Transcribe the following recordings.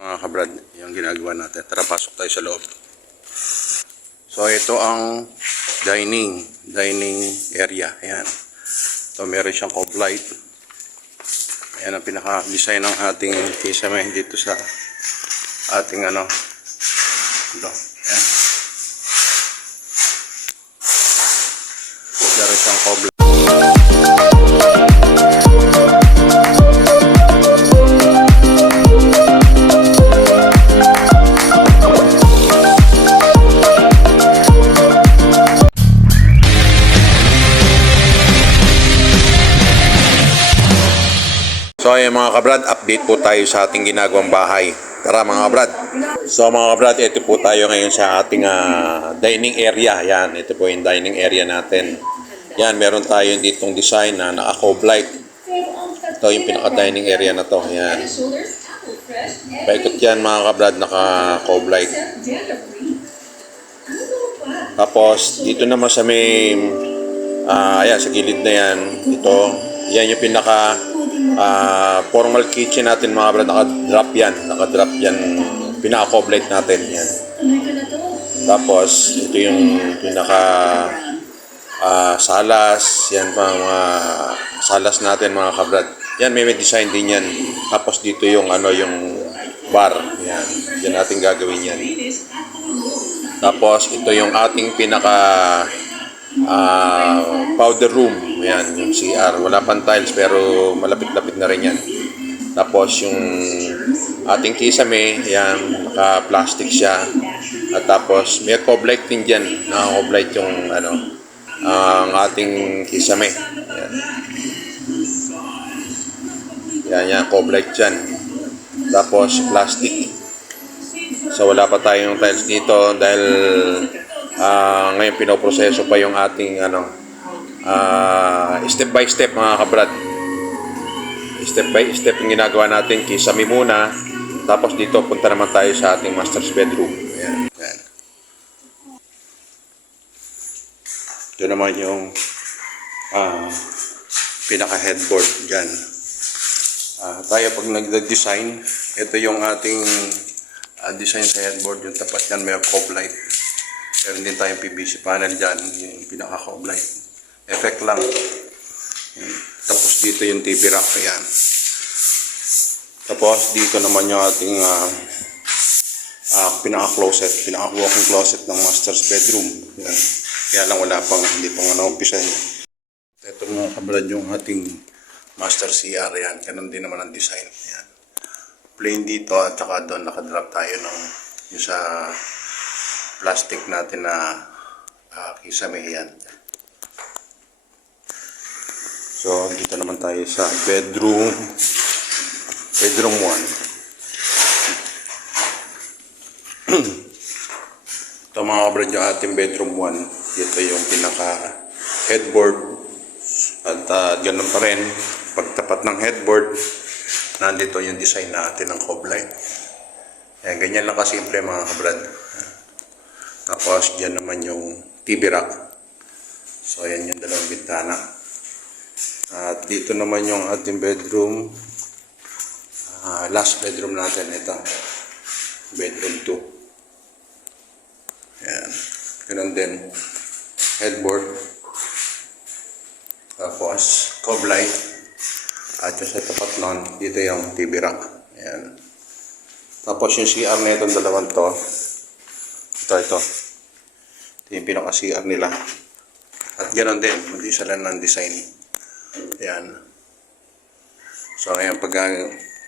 Mga kabrad, yung ginagawa natin. Tara, pasok tayo sa loob. So, ito ang dining area. Ayan. So, meron siyang cove light. Ayan ang pinaka-design ng ating kisame dito sa ating ito. Ayan. Meron siyang cove light. So ayun mga kabrad, update po tayo sa ating ginagawang bahay. Tara mga kabrad. So mga kabrad, ito po tayo ngayon sa ating dining area. Yan, ito po yung dining area natin. Yan, meron tayo ditong design na naka-cove light. Ito yung pinaka-dining area na to. Yan. Paikot yan mga kabrad, naka-cove light. Tapos dito naman sa may ayan, sa gilid na yan, ito, yan yung pinaka formal kitchen natin mga brad. Naka-drop yan pinaka-cove light natin yan. Tapos ito yung pinaka salas, yan pa mga salas natin mga kabrad. Yan, may design din yan. Tapos dito yung yung bar, yan. Yan natin gagawin yan. Tapos ito yung ating pinaka powder room. Yan, yung CR. Wala pang tiles pero malapit-lapit na rin yan. Tapos yung ating kisame, yan, naka-plastic siya. At tapos may cove light din dyan. Naka-cove light yung ang ating kisame. Yan. Yan, cove light dyan. Tapos plastic. So wala pa tayong tiles dito dahil ngayon pinoproseso pa yung ating step by step mga kabrad. Step by step yung ginagawa natin. Kisame muna, tapos dito punta naman tayo sa ating master's bedroom. Ayan. Ayan. Ito naman yung pinaka headboard dyan. Tayo pag nag-design, ito yung ating design sa headboard. Yung tapat yan may cove light. Meron din tayong PVC panel dyan, yung pinaka-cove light. Effect lang. Tapos dito yung TV rack. Ayan. Tapos dito naman yung ating pinaka-closet, pinaka-walking closet ng master's bedroom. Ayan. Kaya lang wala pang, hindi pang umpisa niya. Ito mga kabrad yung ating master CR. Ayan. Ganun din naman ang design. Ayan. Plain dito at saka doon nakadrop tayo ng yung sa plastic natin na kisame. Yan. So dito naman tayo sa bedroom 1. Ito mga kabrad yung ating bedroom 1. Dito yung pinaka headboard at ganun pa rin pagtapat ng headboard nandito yung design natin ng cove light. Yan, ganyan lang kasimple mga kabrad. Tapos dyan naman yung TV rack. So ayan yung dalawang bintana. At dito naman yung ating bedroom. Last bedroom natin. Ito. Bedroom 2. Ayan. Ganun din. Headboard. Tapos cove light. At yung sa tapat nun, dito yung TV rack. Ayan. Tapos yung CR na itong dalawang to. Ito yung pinaka-CR nila. At ganoon din, mag-isa lang ng design. Ayan. So, ayan, pag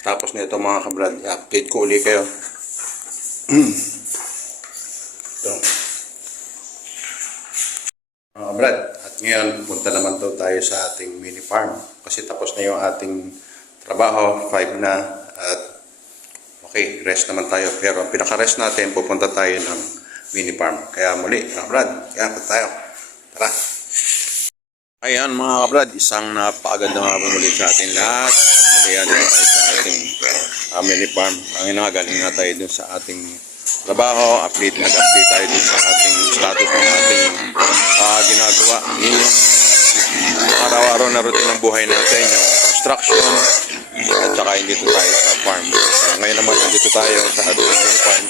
tapos na ito mga kabrad, i-update ko ulit kayo. Ito. Mga kabrad, at ngayon, punta naman tayo sa ating mini farm. Kasi tapos na yung ating trabaho, 5 na, at okay, rest naman tayo. Pero ang pinaka-rest natin, pupunta tayo ng mini farm. Kaya muli, mga kabrad, kaya tayo. Tara! Ayan mga kabrad, isang napakaganda mga muli sa ating lahat. Muli yan tayo sa ating mini farm. Ang galing na tayo dun sa ating trabaho. Nag-update tayo dun sa ating status ng ating ginagawa. Yun yung araw-araw na routine ng buhay natin. Yung construction, at Tsaka dito tayo sa farm. Ngayon naman nandito tayo sa ating mini farm.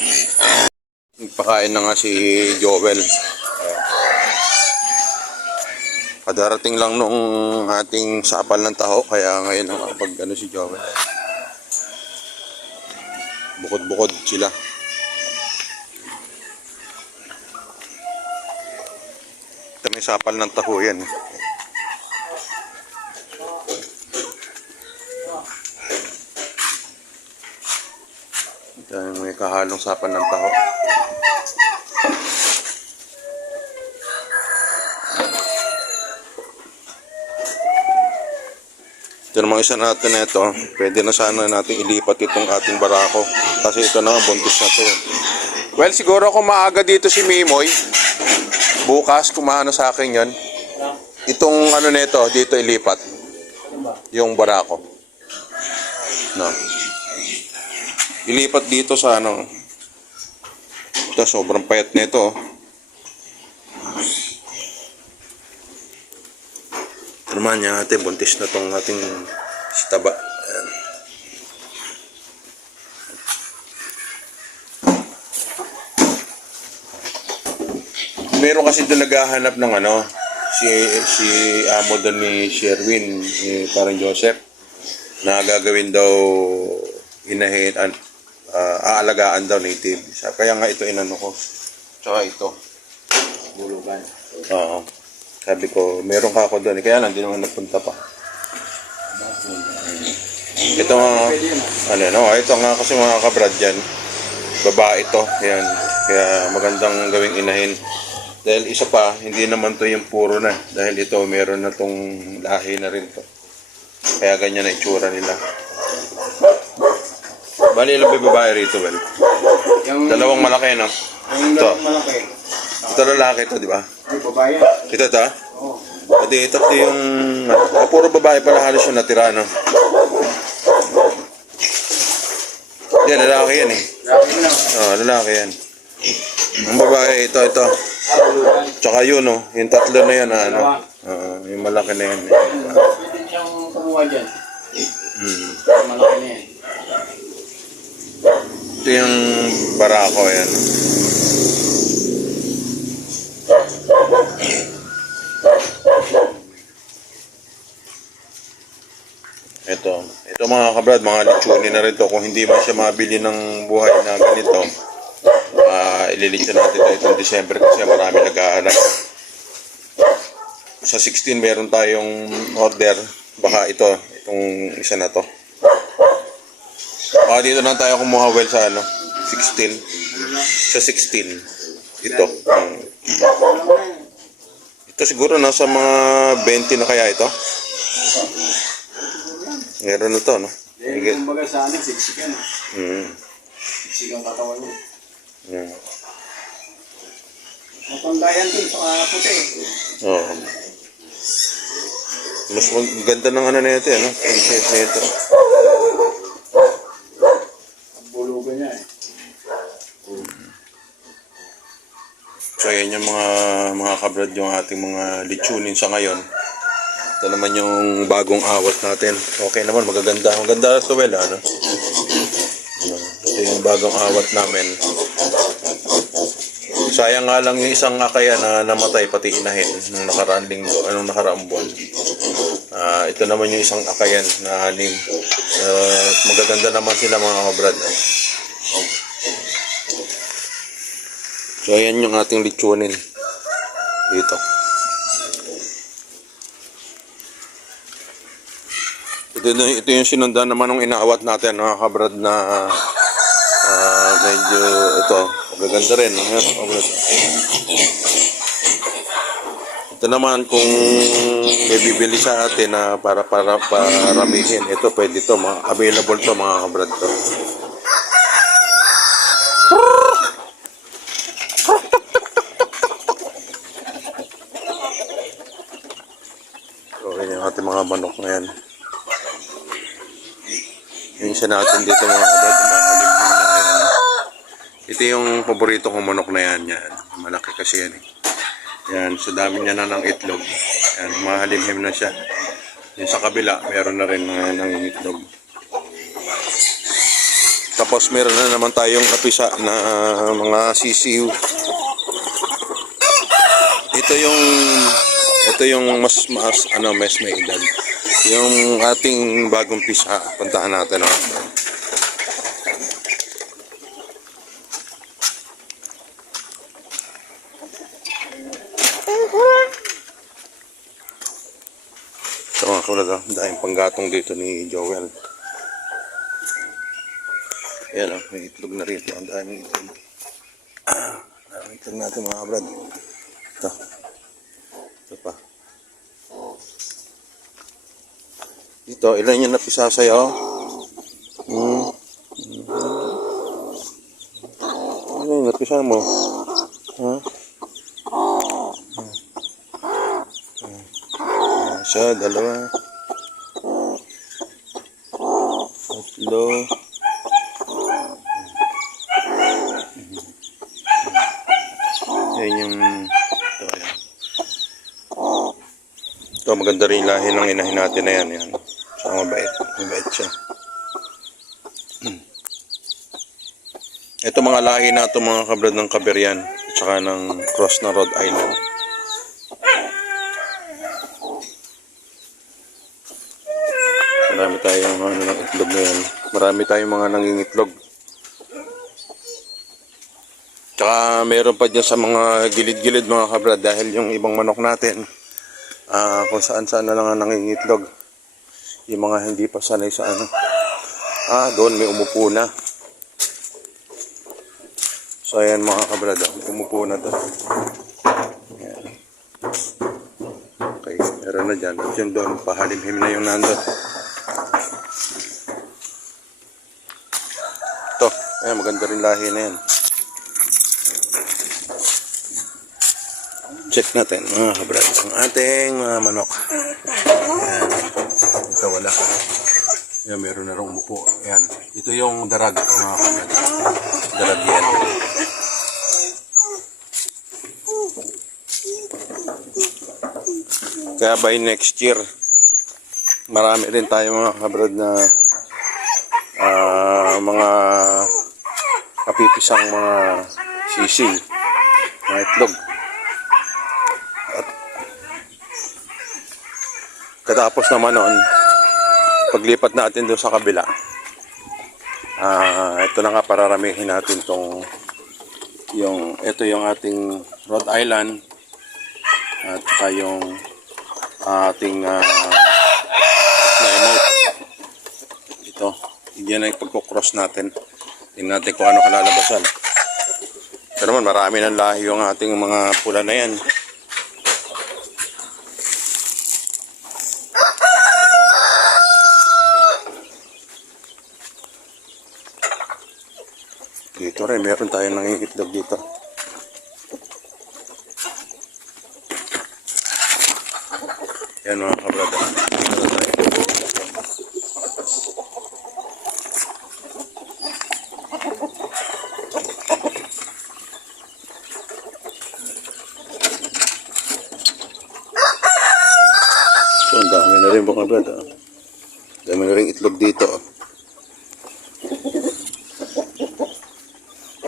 Nagpakain na nga si Joel. Kadarating lang nung ating sapal ng taho, kaya ngayon nakapag si Joel. Bukod-bukod sila. Ito may sapal ng taho yan. Ito may kahalong sapal ng taho. Ito namang isa natin na ito, pwede na sana natin ilipat itong ating barako. Kasi ito na, buntis na ito. Well, siguro kung maaga dito si Mimoy, bukas kumano sa akin yon, itong ano nito, dito ilipat. Yung barako. No. Ilipat dito sa ano. Ito, sobrang payat nito. Naman yung ating buntis na tong ating sitaba. Ayan. Meron kasi doon naghahanap ng ano, si amo doon ni Sherwin, parang Joseph, na gagawin daw inahin, aalagaan daw native. Kaya nga ito inano ko. Tsaka ito. Bulugan. Oo. Sabi ko, meron ka ako doon. Kaya lang, hindi naman nagpunta pa. Ito nga, ito nga kasi mga kabrad yan. Babae ito. Yan. Kaya magandang gawing inahin. Dahil isa pa, hindi naman to yung puro na. Dahil ito, meron na tong lahi na rin to. Kaya ganyan na itsura nila. Bali, ilang babae rito, well? Dalawang malaki, no? Yung dalawang malaki. Ito lalaki ito, di ba? Ay, babae. Ito ito? Oo. Pati ito yung... puro babae pala halos yung natira, no? Yan, lalaki yan eh. Laki lang. Oo, lalaki yan. Ang babae, ito. Bulugan. Tsaka yun, no? Yung tatlo na yan, ano? Yung malaki na yan. Pwede siyang kumuha dyan. Malaki na yan. Ito yung barako, yan. Ito mga kabrad, mga lechoni na rin to. Kung hindi ba siya mabili ng buhay na ganito, ililitsyon natin ito itong December kasi marami nag-aanak. Sa 16 meron tayong order, baka itong isa na to. Dito na tayo kumuha well sa 16. Sa 16. Ito. Ito siguro nasa mga 20 na kaya ito. Meron na to, no? Kumbaga sa amin, siksik yan. Siksik ang katawan mo. Mapandayan din sa puti. Oo. Mas ganda ng ano na ito, no? Ang shape na ito. Bulugan niya eh. So, yan yung mga kabrad yung ating mga lechonin sa ngayon. Ito naman yung bagong awat natin. Okay naman, magaganda. Maganda so well, ano? Ito yung bagong awat namin. Sayang nga lang yung isang akaya na namatay, pati inahin, nung nakaraang linggo, anong nakaraang buwan. Ito naman yung isang akayan na anim. Magaganda naman sila mga kabrad. So, ayan yung ating lechonin dito. Ito yung sinundan naman ng inaawat natin, mga kabrad, na medyo ito, magaganda rin. Ito naman kung may bibili sa atin na para paramihin, ito pwede ito, available to mga kabrad to. So, yun yung ating mga manok na yan. Yung isa natin dito mga kabrad, mga halimhim na yan. Ito yung paborito kong manok na yan. Malaki kasi yan eh. Yan, sa dami niya na ng itlog. Yan, mahalimhim na siya. Yung sa kabila, meron na rin ng itlog. Tapos meron na naman tayong napisa na mga sisiw. Ito yung mas may edad. Yung ating bagong pisa, puntahan natin. Oh. Ito mga kaulad, dahil panggatong dito ni Joel. Ayan, may itlog na rito. Ang daming itlog. Daming itlog natin mga kabrad. Ito. Ito pa. Dito, ilan yung napisa sa'yo? Ano yung napisa mo? Ha? Isa, dalawa. Tatlo. Yan yung ito, ayan. Ito, maganda rin lahi ng inahin natin na yan. Yan. So, mabait siya. Ito mga lahi na ito mga kabrad ng Kaberian at saka ng cross na Rhode Island. Marami tayong ng itlog ngayon. Marami tayong mga nangingitlog. Tsaka mayroon pa dyan sa mga gilid-gilid mga kabrad dahil yung ibang manok natin kung saan-saan na lang ang nangingitlog. Yung mga hindi pa sanay sa ano. Doon may umupo na. So ayan mga kabrad, umupo na doon. Ayan. Okay, meron na dyan. At yun doon, pahalimhim na yung nandun. Ito, ayan, maganda rin lahi na yan. Check natin mga kabrad ang ating mga manok. Ayan. Ito wala. Ayan, meron na rin umupo. Ayan. Ito yung darag mga kabrad. Darag yan. Kaya by next year, marami rin tayo mga kabrad na mga kapipisang mga sisiw, mga itlog. At katapos naman noon, paglipat natin doon sa kabila, ito na nga pararamihin natin ito yung ating Rhode Island at saka yung ating Plymouth. Ito, yan ay pagkukross natin. Tingnan natin kung ano kalalabasan. Pero naman marami ng lahi yung ating mga pula na yan. Dito rin, meron tayong nangingitlog dito. Yan mga kabrada. So, ang dami na rin mga kabrada. Dami na rin itlog dito.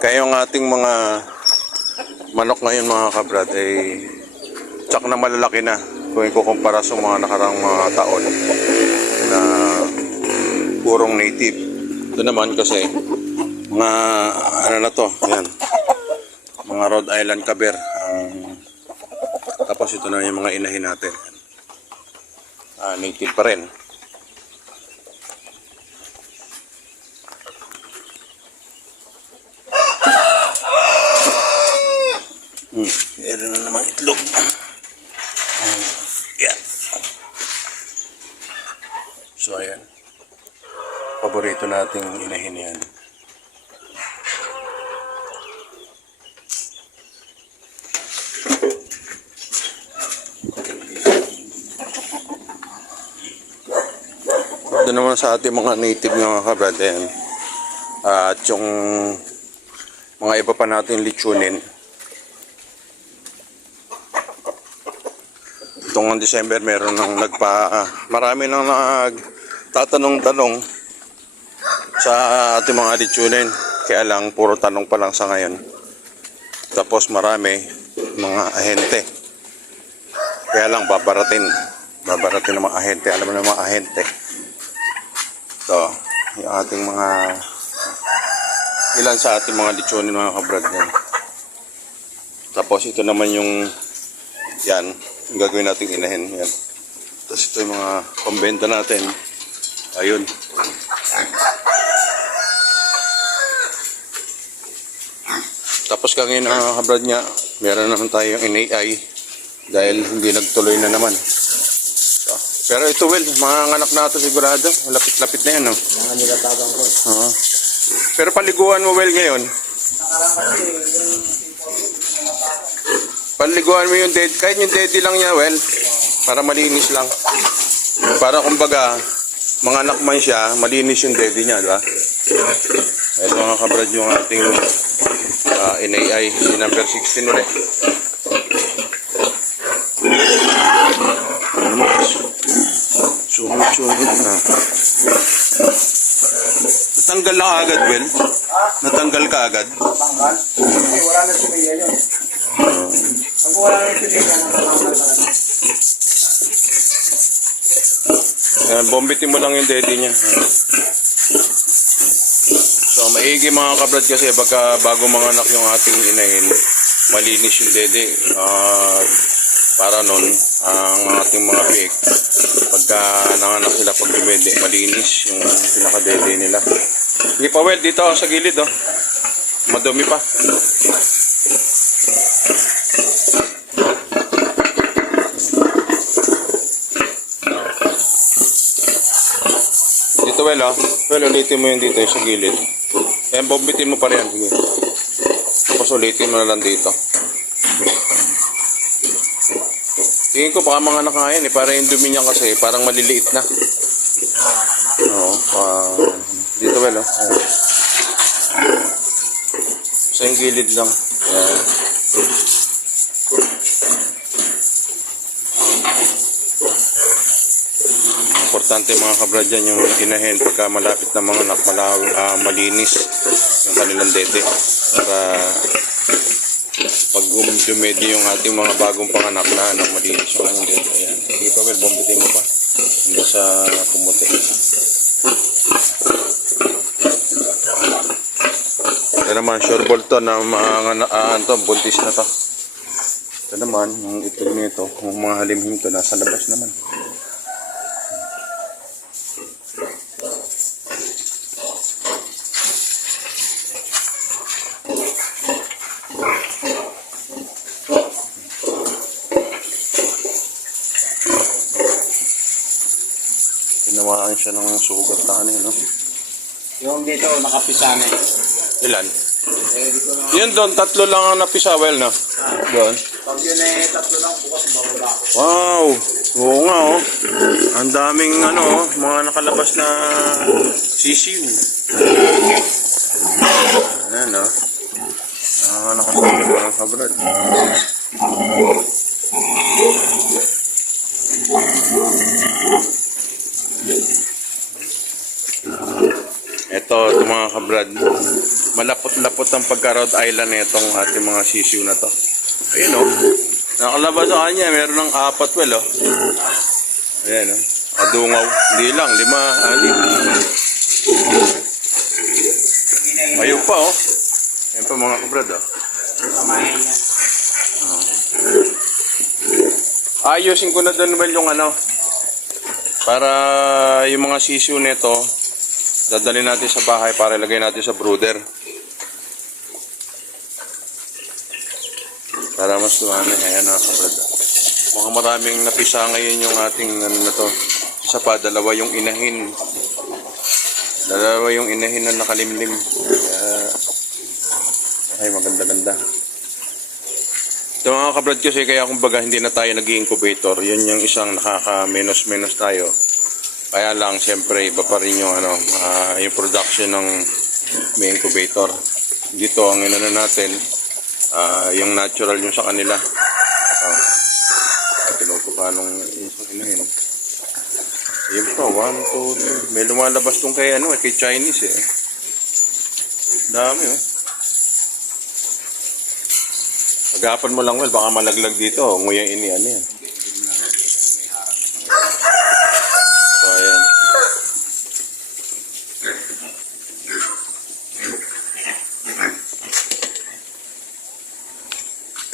Kaya yung ating mga manok ngayon mga kabrad ay tsak na malalaki na kung ikukumpara sa mga nakarang mga taon na purong native. Ito naman kasi mga ano na to, yan, mga Rhode Island Caber. Tapos ito na yung mga inahin natin. Native pa rin. Meron na naman itlog. Yan. So, ayan. Paborito nating inahin yan. Ito naman sa ating mga native mga kabrad. At yung mga iba pa natin litsunin. Itong December meron nang marami nang nagtatanong-tanong sa ating mga litsunin. Kaya lang, puro tanong pa lang sa ngayon. Tapos marami, mga ahente. Kaya lang, babaratin. Babaratin ng mga ahente. Alam mo ng mga ahente. Ito, yung ating mga, ilan sa ating mga litsunin, mga kabrad yan. Tapos ito naman yung, yan, yung gagawin nating inahin. Yan. Tapos ito yung mga pambenta natin. Ayun. Tapos kagaya ng kabrad niya, meron naman tayong NAI dahil hindi nagtuloy na naman. So, pero ito, Will, mga anak na ito sigurado. Lapit-lapit na yan, no? Mga nilatagang ko. Oo. Pero paliguan mo, Will, ngayon. Nakarang kasi yung Paliguan mo yung dead. Kahit yung dead lang niya, Will. Para malinis lang. Para kumbaga, mga anak man siya, malinis yung dead niya, di ba? Ito mga kabrad yung ating NAI, si number 16 ulit. Sumit na. Natanggal na agad, Will? Natanggal ka agad? tanggal. Kasi wala na si Mia yun. Pag wala na si Mia, natanggal talaga. Bombitin mo lang yung daddy niya. So, maigi mga kabrad kasi bago mga anak yung ating inahin, malinis yung dede. Para nun, ang ating mga biik, pagka nanganak sila pag dumede, malinis yung pinaka-dede nila. Hindi pa, Well, dito sa gilid, oh. Madumi pa. Dito, Well, oh. Well, ulitin mo yung dito sa gilid. Ayan, bombitin mo pa rin. Sige. Tapos ulitin mo na lang dito. Tingin ko baka mga anak nga yan, para yung dumi niya kasi parang maliliit na. Oo. Dito, Well, oh. Ayan. Sa yung gilid lang. Ayan. Importante mga kabrad yan yung inahin pagka malapit na mga anak, malinis yung kanilang dede. Para pag dumedi yung ating mga bagong panganak na anak, malinis yung kanilang dede. Ayan. Sige pa, Well, bombitin mo pa. Hindi sa pumuti. Ito naman, sure ball to na mga buntis na to. Ito naman, yung itlog nito, yung mga halimhim to, nasa labas naman. Tinamaan siya ng sugat na no? Yung dito, nakapisahan eh. Ilan? Dito na. Yun doon, 3 lang ang napisa, Well, no? Doon. Pag yun eh, 3 lang, bukas bababa ako. Wow! Oo nga, oh. Ang daming, mga nakalabas na sisiw. Ayan, oh. Nakasunod mga kabrad. Ito mga kabrad, malapot-lapot ang pagka-Rhode Island itong ating mga sisiw na to. Ayun, oh. Nakalabas sa kanya, meron ng 4, Well, oh. Ayan, oh. Adungaw. Hindi lang, 5, 6. Ayaw pa, oh. Ayan pa mga kabrad, oh. Kamahin niya. Ayusin ko na doon, Well, yung para yung mga sisiw nito, dadalhin natin sa bahay para ilagay natin sa brooder. Para mas dumami. Ayan na, kabrad. Mga maraming napisa ngayon yung ating na to. Isa pa, 2 yung inahin. 2 yung inahin na nakalimlim. Ay, maganda-ganda. Ito mga kabrad kasi kaya kumbaga hindi na tayo nag-incubator. Yun yung isang nakaka-menos-menos tayo. Kaya lang, siyempre, iba pa rin yung, yung production ng may incubator. Dito, ang inano natin, yung natural yung sa kanila. Tinutupa nung isang inahin. Yun pa, 1, 2, 3. May lumalabas tong kay ano, kay Chinese eh. Dami oh. Agapan mo lang well, baka malaglag dito. Nguyang ini ano yan. So ayan.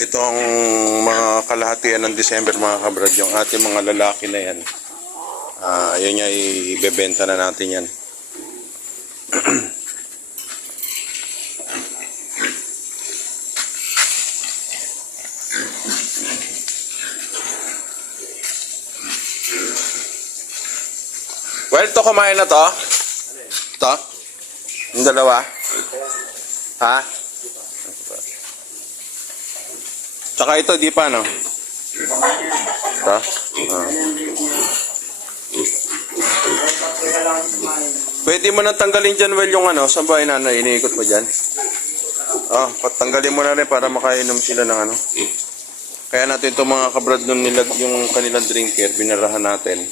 Ito ang mga kalahatian ng December mga kabrad, yung ating mga lalaki na yan. Yun nga, ibebenta na natin yan. Well, to kumain na to? Ito? Yung dalawa? Ha? Tsaka ito, di pa, no? Ito? Pwede mo nang tanggalin dyan, well, yung ano, saan ba iniikot mo dyan? Patanggalin mo na rin para makainom sila ng ano. Kaya natin itong mga kabrad nun nilag yung kanilang drinker, binarahan natin.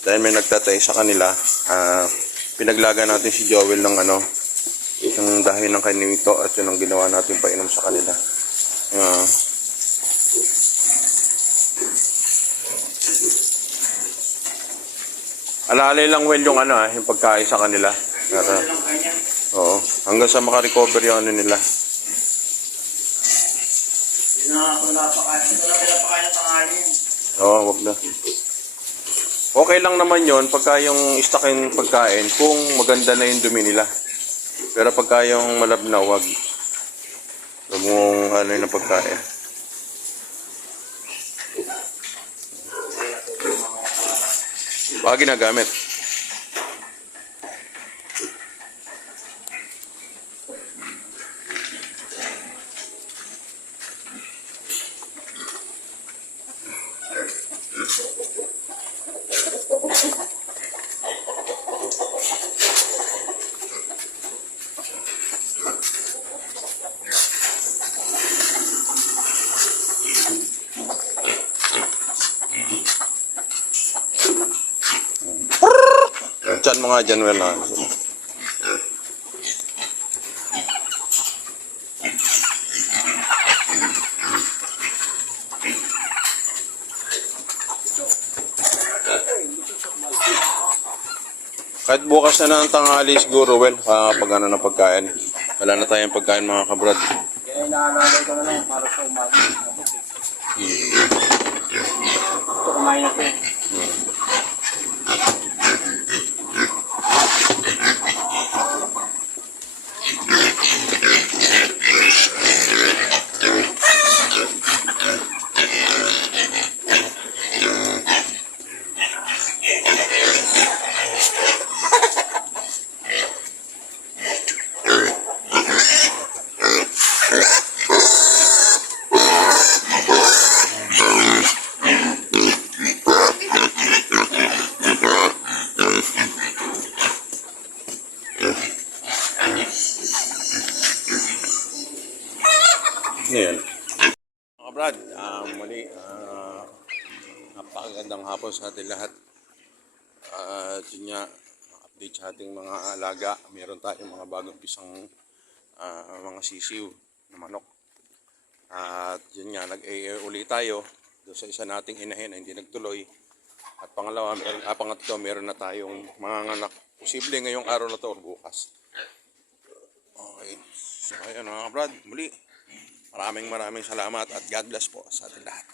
Dahil may nagtatay sa kanila, pinaglaga natin si Joel ng ano, yung dahil ng kanito at yun ang ginawa natin painom sa kanila. Alalay lang well yung ano yung pagkain sa kanila. Pero, oo, hanggang sa makarecover yung ano nila. Wala pinapakain ng tanghali. Oo, wag na. Okay lang naman yon pagka yung stock yung pagkain kung maganda na yung dumi nila. Pero pagka yung malabnaw, wag. Huwag mong ano yung pagkain. Baka ginagamit. Chan mo nga dyan, well, Kahit bukas na ng tanghali siguro, well, pag ano na pagkain. Wala na tayong pagkain mga kabrad. Kaya inaalala ko na lang para sa umaga. Ito kumain natin. Ngayon. Mga brad, muli, napakagandang hapon sa ating lahat. Yun nga, update sa ating mga alaga. Meron tayong mga bagong pisang mga sisiw na manok. At yun nga, nag-uli tayo doon sa isa nating inahin na hindi nagtuloy. At pangalawa, pangatlo, meron na tayong mga anak. Posible ngayong araw na to o bukas. Okay. So, ayun mga brad, muli. Maraming salamat at God bless po sa ating lahat.